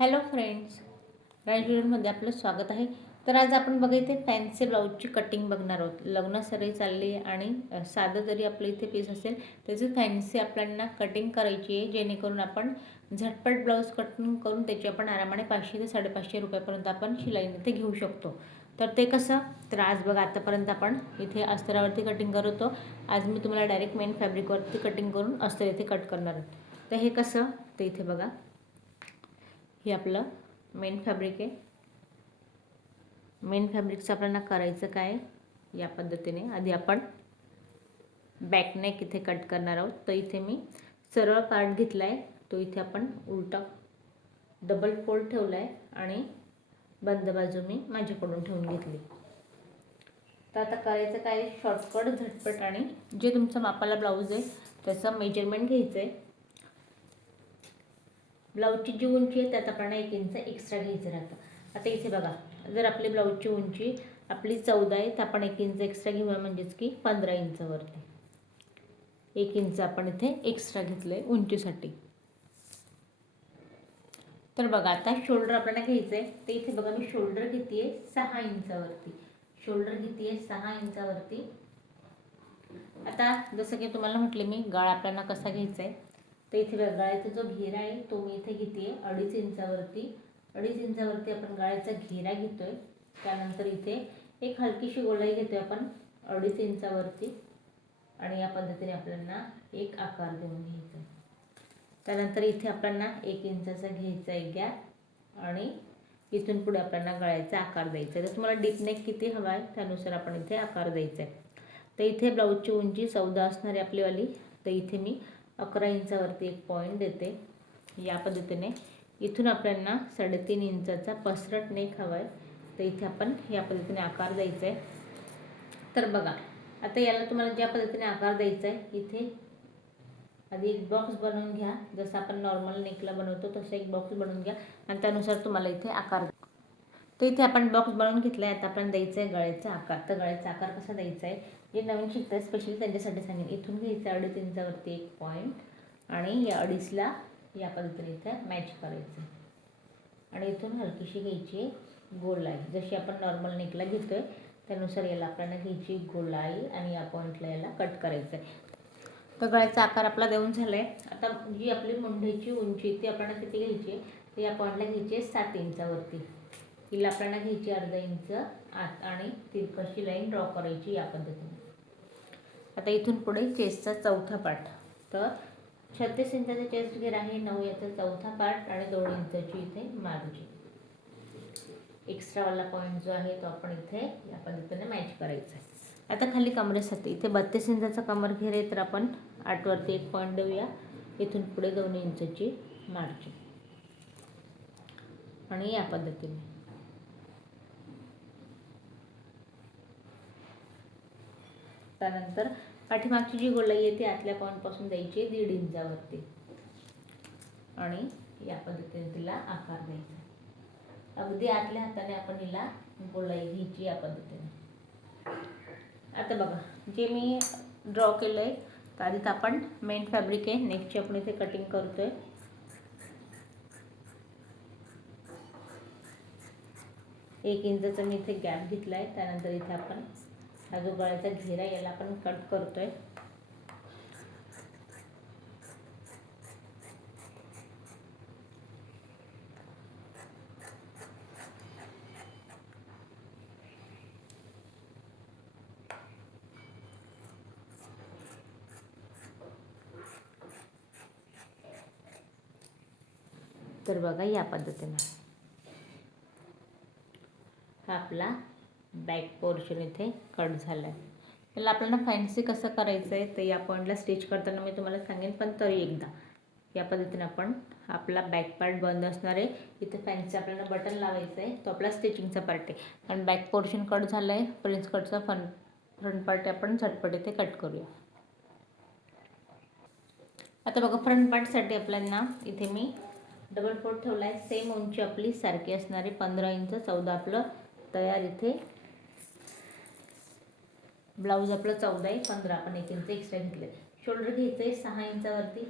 Hello friends, राजवीरमध्ये आपलं स्वागत आहे. तर आज आपण बघा इथे फॅन्सी ब्लाऊजची कटिंग बघणार आहोत. लग्न सराई चालली आहे आणि साधं जरी आपलं इथे पीस असेल त्याची फॅन्सी आपल्याला कटिंग करायची आहे, जेणेकरून आपण झटपट ब्लाऊज कटिंग करून त्याची आपण आरामाने 500 ते 550 रुपयापर्यंत आपण शिलाईने ते घेऊ शकतो. तर ते कसं, तर आज बघा आतापर्यंत आपण इथे अस्तरावरती कटिंग करत होतो. आज मी तुम्हाला डायरेक्ट मेन फॅब्रिकवरती कटिंग करून अस्तर इथे कट करणार आहे. तर हे कसं, ते इथे बघा, हे आपलं मेन फॅब्रिक आहे. मेन फॅब्रिकचं आपल्याला करायचं काय, या पद्धतीने आधी आपण बॅक नेक इथे कट करणार आहोत. तर इथे मी सरळ पार्ट घेतला आहे, तो इथे आपण उलटा डबल फोल्ड ठेवला आहे आणि बंद बाजू मी माझ्याकडून ठेवून घेतली. तर आता करायचं काय, शॉर्टकट झटपट आणि जे तुमचं मापाला ब्लाऊज आहे त्याचं मेजरमेंट घ्यायचं आहे. ब्लाऊजची जी उंची आहे त्यात आपल्याला 1 इंच एक्स्ट्रा घ्यायचं राहतं. आता इथे बघा, जर आपली ब्लाऊजची उंची आपली 14 आहे तर आपण 1 इंच एक्स्ट्रा घेऊया, म्हणजेच की 15 इंचवरती 1 इंच आपण इथे एक्स्ट्रा घेतलं आहे उंचीसाठी. तर बघा आता शोल्डर आपल्याला घ्यायचं आहे. तर इथे बघा मी शोल्डर घेते आहे 6 इंचावरती. शोल्डर घेते आहे 6 इंचावरती. आता जसं की तुम्हाला म्हटले मी, गाळा आपल्याला कसा घ्यायचा आहे, तर इथे बघा गाळ्याचा जो घेरा आहे तो मी इथे घेते आहे 2.5 इंचावरती. 2.5 इंचावरती आपण गाळ्याचा घेरा घेतोय. त्यानंतर इथे एक हलकीशी गोलाई घेतोय आपण 2.5 इंचावरती आणि या पद्धतीने आपल्याला एक आकार देऊन घ्यायचा. त्यानंतर इथे आपल्याला 1 इंचाचा घ्यायचा आहे गॅप आणि इथून पुढे आपल्याला गळ्याचा आकार द्यायचा आहे. तर तुम्हाला डीप नेक किती हवा आहे त्यानुसार आपण इथे आकार द्यायचा आहे. तर इथे ब्लाऊजची उंची 14 असणार आहे आपलीवाली. तर इथे मी 11 इंचावरती एक पॉईंट देते. या पद्धतीने इथून आपल्याला 3.5 इंचाचा पसरट नेक हवा आहे. तर इथे आपण या पद्धतीने आकार द्यायचा आहे. तर बघा आता याला तुम्हाला ज्या पद्धतीने आकार द्यायचा आहे, इथे आधी एक बॉक्स बनवून घ्या. जसं आपण नॉर्मल नेकला बनवतो तसं एक बॉक्स बनवून घ्या आणि त्यानुसार तुम्हाला इथे आकार. तर इथे आपण बॉक्स बनवून घेतला आहे. आता आपण द्यायचं आहे गळ्याचा आकार. तर गळ्याचा आकार कसा द्यायचा आहे, जे नवीन शिकतात स्पेशली त्यांच्यासाठी सांगेन. इथून घ्यायचं 2.5 इंचावरती एक पॉईंट आणि या 2.5ला या पद्धतीने इथे मॅच करायचं आणि इथून हलकीशी घ्यायची गोलाई, जशी आपण नॉर्मल नेकला घेतोय त्यानुसार याला आपल्याला घ्यायची गोलाई आणि या पॉईंटला याला कट करायचं आहे. तर गळ्याचा आकार आपला देऊन झाला आहे. आता जी आपली मुंढीची उंची ती आपल्याला किती घ्यायची, तर या पॉईंटला घ्यायची 7 इंचावरती. हिला आपल्याला घ्यायची अर्धा इंच आत आणि तिरकशी लाईन ड्रॉ करायची या पद्धतीने. आता इथून पुढे चेस्टचा चौथा पार्ट. तर 36 इंचाचा चेस्ट घेर आहे, 9 याचा चौथा पार्ट आणि 2 इंचाची इथे मार्जिन. एक्स्ट्रावाला पॉईंट जो आहे तो आपण इथे या पद्धतीने मॅच करायचा आहे. आता खाली कमरेसाठी इथे 32 इंचाचा कमर घेर आहे, तर आपण 8 वरती एक पॉईंट देऊया. इथून पुढे 2 इंचाची मार्जिन आणि या पद्धतीने. त्यानंतर पाठीमागची जी गोलाई आहे ती आतल्या पॉईंटपासून द्यायची 1.5 इंचावरती आणि या पद्धतीने तिला आकार द्यायचा. अगदी आतल्या हाताने आपण हिला गोलाई घ्यायची या पद्धतीने. आता बघा जे मी ड्रॉ केलं आहे, तर आधी आपण मेन फॅब्रिक आहे नेकची आपण इथे कटिंग करतोय. एक इंचाचा मी इथे गॅप घेतला आहे. त्यानंतर इथे आपण हा जो गळ्याचा घेरा याला आपण कट करतोय. तर बघा या पद्धतीने हा आपला बॅक पोर्शन इथे कट झाला आहे. त्याला आपल्याला फॅन्सी कसं करायचं आहे तर या पॉईंटला स्टिच करताना मी तुम्हाला सांगेन, पण तरी एकदा या पद्धतीने आपण आपला बॅक पार्ट बंद असणार आहे. इथे फॅन्सी आपल्याला बटन लावायचं आहे, तो आपला स्टिचिंगचा पार्ट आहे. कारण बॅक पोर्शन कट झाला आहे, प्रिन्स कटचा फ्रंट पार्ट आपण झटपट इथे कट करूया. आता बघा फ्रंट पार्टसाठी आपल्याला इथे मी डबल फोल्ड ठेवला आहे. सेम उंची आपली सारखी असणारी 15 इंच 14 आपलं तयार. इथे ब्लाऊज आपलं 14 आहे, 15 आपण 1 इंच एक्स्ट्रा घेतले. शोल्डर घ्यायचं आहे 6 इंचावरती.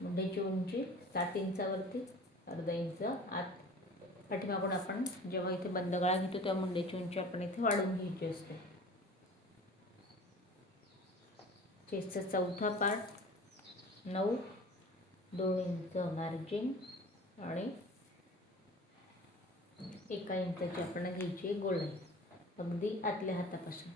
मुंड्याची उंची 7 इंचावरती अर्धा इंच आत पाठीमागून आपण जेव्हा इथे बंद गळा घेतो तेव्हा मुंड्याची उंची आपण इथे वाढवून घ्यायची असते. चेस्टचा चौथा पार्ट 9, 2 इंच मार्जिन आणि 1 इंचाची आपण घ्यायची गोलाई अगदी आतल्या हातापासून.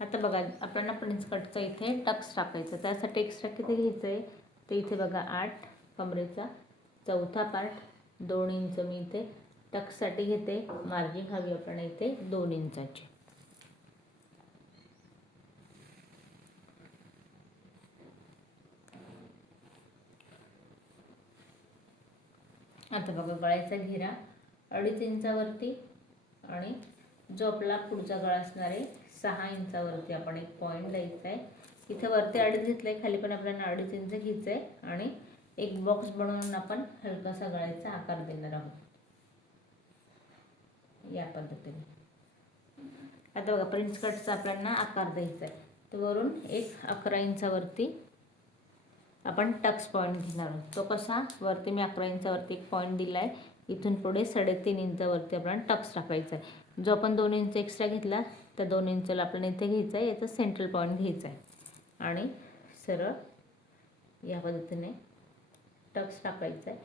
आता बघा आपल्याला प्रिन्स कटचा इथे टक्स टाकायचा. त्यासाठी एक्स्ट्रा किती घ्यायचं आहे ते इथे बघा 8 कमरेचा चौथा पार्ट 2 इंच मी इथे टक्ससाठी घेते. मार्जिन हवी आपण इथे 2 इंचाची. आता बघा गळ्याचा घेरा 2.5 इंचावरती आणि जो आपला पुढचा गळा असणार आहे 6 इंचावरती आपण एक पॉईंट द्यायचा आहे. इथे वरती 2.5 घेतलं आहे, खाली पण आपल्याला 2.5 इंच घ्यायचं आहे आणि एक बॉक्स बनवून आपण हलकासा गळ्याचा आकार देणार आहोत या पद्धतीने. आता बघा प्रिन्स कटचा आपल्याला आकार द्यायचा आहे. तर वरून एक 11 इंचावरती आपण टक्स पॉईंट घेणार आहोत. तो कसा, वरती मी 11 इंचावरती एक पॉईंट दिला आहे, इथून पुढे 3.5 इंचावरती आपल्याला टक्स टाकायचा आहे. जो आपण 2 इंच एक्स्ट्रा घेतला त्या 2 इंचला आपल्याला इथे घ्यायचा आहे, याचा सेंट्रल पॉईंट घ्यायचा आहे आणि सरळ या पद्धतीने टक्स टाकायचा आहे,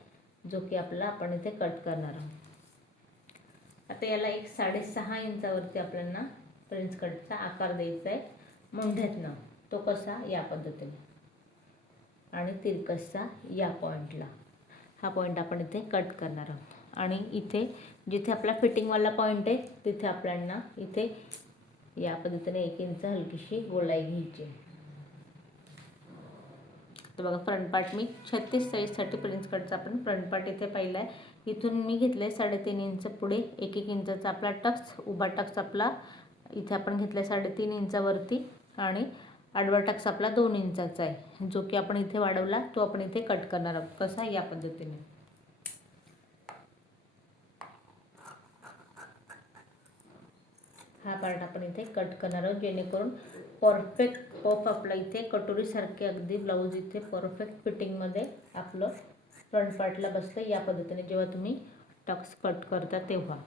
जो की आपला आपण इथे कट करणार आहोत. आता याला एक 6.5 इंचावरती आपल्याला प्रिन्स कटचा आकार द्यायचा आहे मुंढ्यातनं. तो कसा, या पद्धतीने आणि तिरकसचा या पॉईंटला. हा पॉईंट आपण इथे कट करणार आहोत आणि इथे जिथे आपला फिटिंगवाला पॉईंट आहे तिथे आपल्याला इथे या पद्धतीने 1 इंच हलकीशी गोलाई घ्यायची. तर बघा फ्रंट पार्ट मी 36 साईजसाठी प्रिन्स कटचा आपण फ्रंट पार्ट इथे पाहिला आहे. इथून मी घेतलं आहे 3.5 इंच पुढे 1 इंचाचा आपला टक्स, उभा टक्स आपला इथे आपण घेतला आहे 3.5 इंचावरती आणि आडवा टक्स आपला 2 इंचाचा आहे, जो की आपण इथे वाढवला तो आपण इथे कट करणार आहोत. कसा, या पद्धतीने. हा पार्ट आपण इथे कट करणार आहोत जेणेकरून परफेक्ट पफ आपला इथे कटोरीसारखे अगदी ब्लाऊज इथे परफेक्ट फिटिंगमध्ये आपलं फ्रंट पार्टला बसतं या पद्धतीने जेव्हा तुम्ही टक्स कट करता तेव्हा.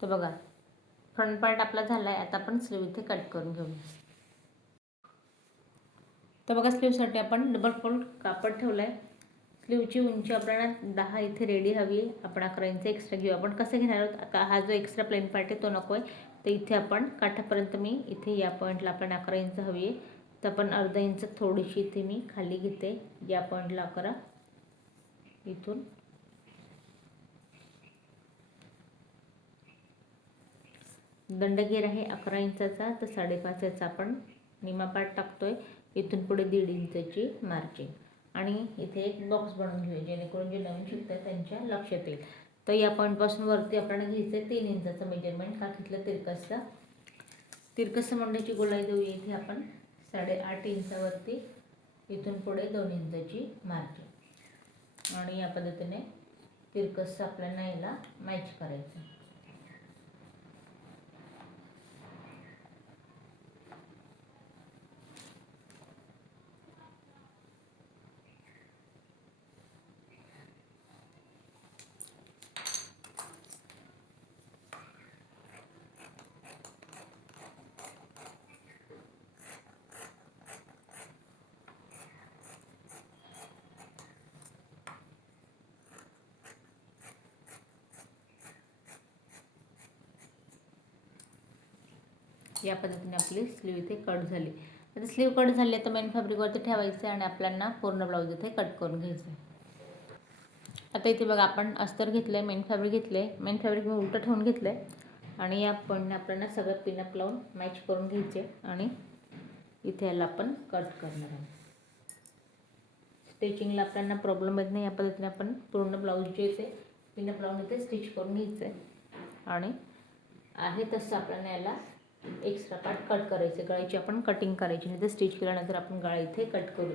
तर बघा फ्रंट पार्ट आपला झाला आहे. आता आपण स्लीव इथे कट करून घेऊया. तर बघा स्लीवसाठी आपण डबल फोल्ड कापड ठेवलं आहे. स्लीवची उंची आपल्याला 10 इथे रेडी हवी आहे. आपण 11 इंच एक्स्ट्रा घेऊ. आपण कसं घेणार आहोत, आता हा जो एक्स्ट्रा प्लेन पार्ट आहे तो नको आहे, तर इथे आपण काठापर्यंत मी इथे या पॉईंटला आपल्याला 11 इंच हवी आहे, तर आपण अर्धा इंच थोडीशी इथे मी खाली घेते या पॉईंटला 11. इथून दंडघेर आहे 11 इंचाचा, तर 5.5 आपण निमा पार्ट टाकतोय. इथून पुढे 1.5 इंचाची मार्जिन आणि इथे एक बॉक्स बनवून घेऊया जेणेकरून जे नवीन शिकतात त्यांच्या लक्षात येईल. तर या पॉईंटपासून वरती आपल्याला घ्यायचं आहे 3 इंचाचं मेजरमेंट. का घेतलं, तिरकसचा मुंड्याची गोलाई देऊया इथे आपण 8.5 इंचावरती. इथून पुढे 2 इंचाची मार्जिन आणि या पद्धतीने तिरकसचं आपल्याला याला मॅच करायचं. या पद्धतीने आपली स्लीव इथे कट झाली. आता स्लीव कट झाली तर मेन फॅब्रिकवरती ठेवायचं आणि आपल्याला पूर्ण ब्लाऊज इथे कट करून घ्यायचं आहे. आता इथे बघा आपण अस्तर घेतलं आहे, मेन फॅब्रिक घेतलं आहे. मेन फॅब्रिक मी उलटं ठेवून घेतलं आहे आणि या पॉईंटने आपल्याला सगळं पिनअप लावून मॅच करून घ्यायचे आणि इथे याला आपण कट करणार आहोत. स्टिचिंगला आपल्याला प्रॉब्लेम येत नाही. या पद्धतीने आपण पूर्ण ब्लाऊज जे ते पिनअप लावून इथे स्टिच करून घ्यायचं आहे आणि आहे तसं आपल्याला याला एक्स्ट्रा पार्ट कट करायचे. गळ्याची आपण कटिंग करायची, नाही तर स्टिच केल्यानंतर आपण गळा इथे कट करू,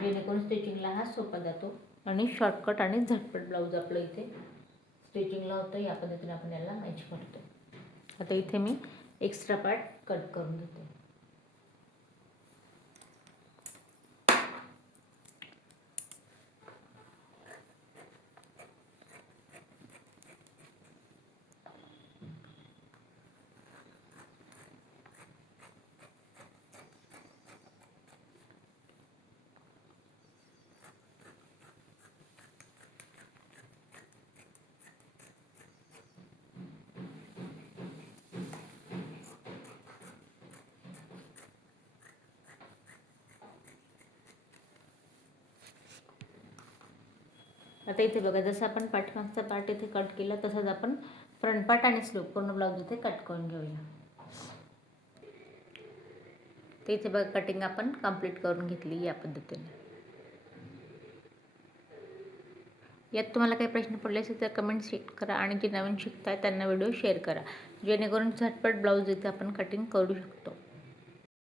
जेणेकरून स्टिचिंगला हा सोपा जातो आणि शॉर्टकट आणि झटपट ब्लाऊज आपलं इथे स्टिचिंगला होतं. या पद्धतीने आपण याला मॅच करतो. आता इथे मी एक्स्ट्रा पार्ट कट करून घेते. आता इथे बघा, जसं आपण पाठीमागचा पार्ट इथे कट केला तसंच आपण फ्रंट पार्ट आणि स्लीव पूर्ण ब्लाऊज इथे कट करून घेऊया. तर इथे बघा कटिंग आपण कंप्लीट करून घेतली या पद्धतीने. यात तुम्हाला काही प्रश्न पडले असेल तर कमेंट करा आणि जे नवीन शिकताय त्यांना व्हिडिओ शेअर करा, जेणेकरून झटपट ब्लाऊज इथे आपण कटिंग करू शकतो.